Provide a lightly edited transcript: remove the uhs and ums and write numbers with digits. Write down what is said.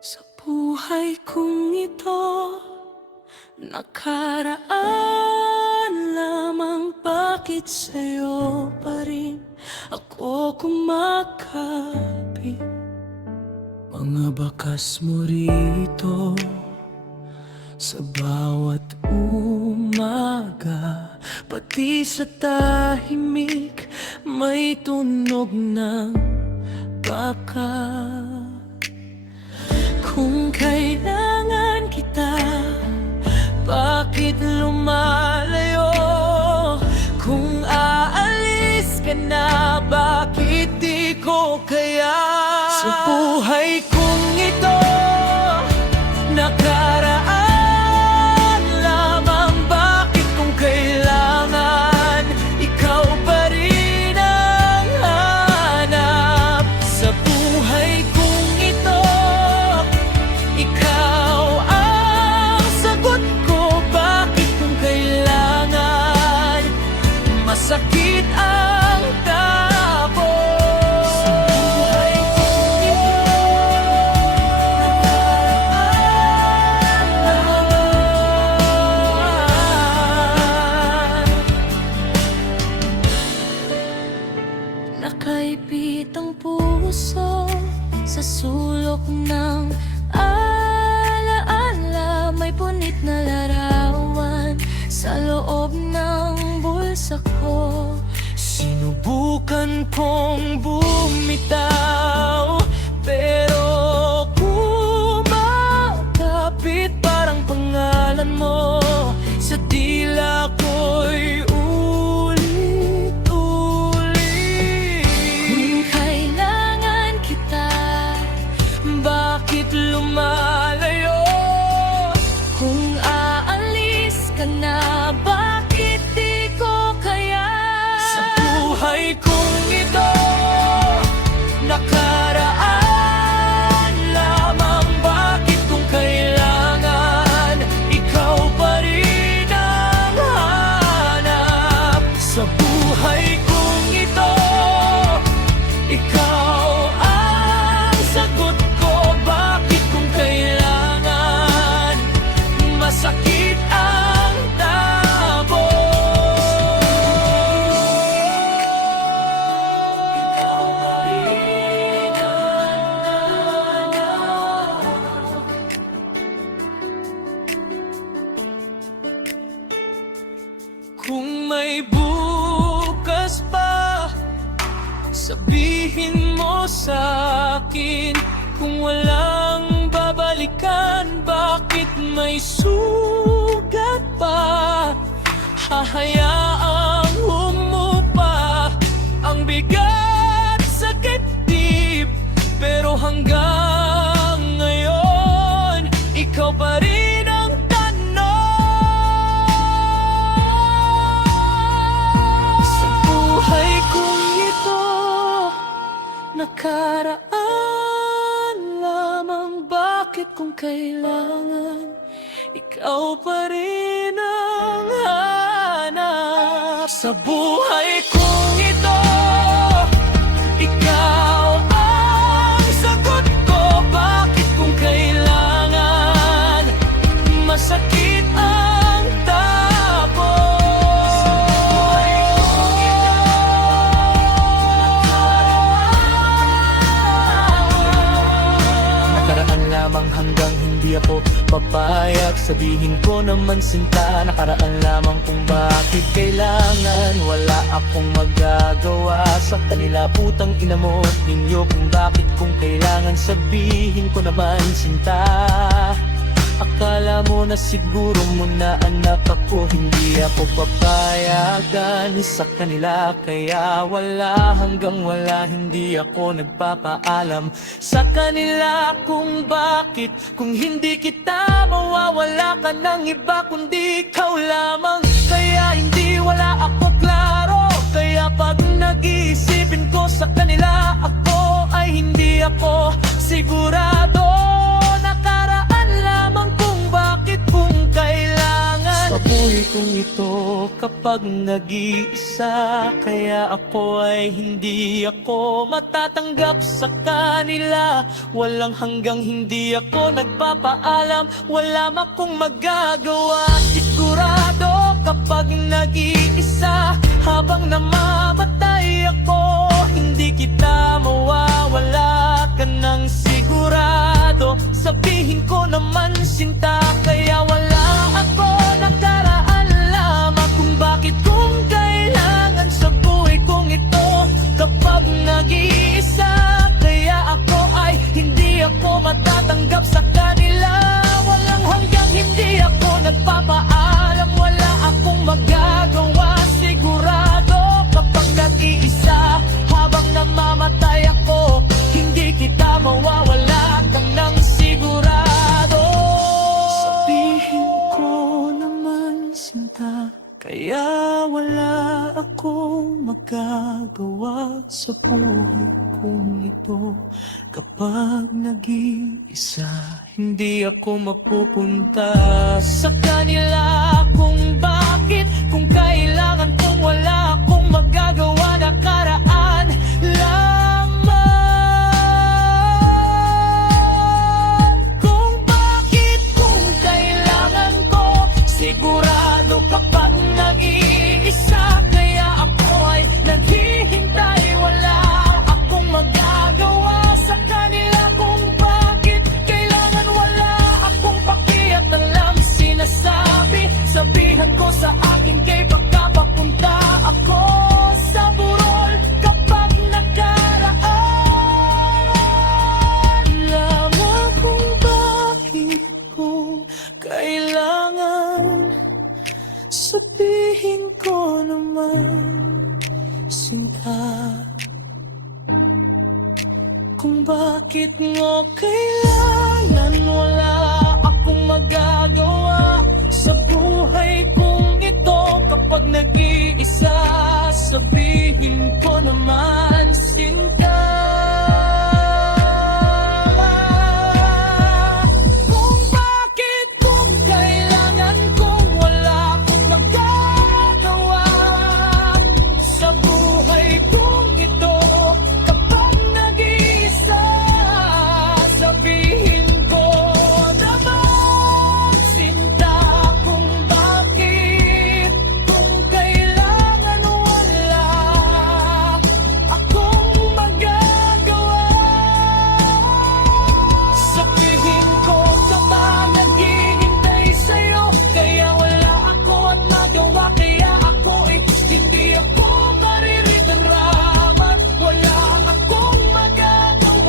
Sa buhay kong ito, nakaraan lamang. Bakit sa'yo pa rin ako kumakapit? Mga bakas mo rito sa bawat umaga, pati sa tahimik may tunog ng baka. Kung kailangan kita, bakit lumalayo? Kung aalis ka na, bakit di ko kaya? Sa buhay kong ito, nakaraan lamang. Bakit kung kailangan, ikaw pa rin ang hanap? Sa buhay kong ito, ikaw ang sagot ko. Bakit kung kailangan, masakit ang tapos? Sa buhay kong ito, nakaipit ang puso sa sulok ng alaala. May punit na larawan sa loob ng bulsa ko. Sinubukan kong bumitaw, pero kumakapit parang pangalan mo sa dila ko'y ulit-ulit. Kung kailangan kita, bakit lumalayo? Kung aalis ka na, bakit di ko kaya? Sa buhay kong ito, nakaraan lamang. Bakit kung kailangan, ikaw pa rin ang hanap? Sa buhay kong ito, ikaw ang sagot ko. Bakit kung kailangan, masakit ang tapos? Ikaw pa rin ang hanap. Kung may bukas pa, sabihin mo sa'kin. Kung walang babalikan, bakit may sugat pa? Hahayaang humupa ang bigat sa dibdib, pero hanggang ngayon, ikaw pa rin ang tanong. Sa buhay kong ito, nakaraan lamang. Bakit kung kailangan, ikaw pa rin ang hanap? Sa buhay kong ito, ikaw ang sagot ko. Bakit kung kailangan, masakit ang tapos? Sa buhay kong ito, nakaraan lamang. Hanggang hindi ako papayag, sabihin ko naman sinta. Nakaraan lamang kung bakit kailangan, wala akong magagawa sa kanila. Putang ina mo ninyo kung bakit kung kailangan, sabihin ko naman sinta. Akala mo na siguro mo na anak ako, hindi ako papayagan sa kanila. Kaya wala hanggang wala, hindi ako nagpapaalam sa kanila kung bakit. Kung hindi kita mawawala ka ng iba, kundi ikaw lamang. Kaya hindi wala ako klaro, kaya pag nag-iisipin ko sa kanila, ako ay hindi ako sigurado. Nakaraan lamang kung bakit kung kailangan, sa buhay kong ito kapag nag-iisa. Kaya ako ay hindi ako matatanggap sa kanila. Walang hanggang hindi ako nagpapaalam, wala akong magagawa. Sigurado kapag nag-iisa, habang namamatay ako, hindi kita mawawala ka ng sigurado. Sabihin ko naman sinta, kaya wala ako nakaraan lamang kung bakit kung kailangan sa buhay kong ito kapag nag-iisa. Kaya ako ay hindi ako matatanggap sa kanila. Walang hanggang hindi ako nagpapaalam, wala akong magagawa. Sigurado kapag nag-iisa, habang namamatay ako, hindi kita mawawala kang ng sigurado. Sabihin ko naman sinta, kaya wala akong magagawa sa buhay kong ito kapag nag-iisa. Hindi ako mapupunta sa kanila kung bakit, kung kailangan kung wala akong magagawa. Nakaraan lamang kung bakit, kung kailangan ko. Sigurado kapag nag-iisa, kaya ako ay naghihintay. Wala akong magagawa sa kanila kung bakit kailangan. Wala akong pakiat alam sinasabi. Sabihan ko sa akin kay baka papunta ako sa burol kapag nakaraan lamang kung bakit, kung kailangan. Sabihin ko naman sinta, kung bakit nga kailangan. Wala akong magagawa sa buhay kong ito kapag nag-iisa. Sabihin ko naman sinta.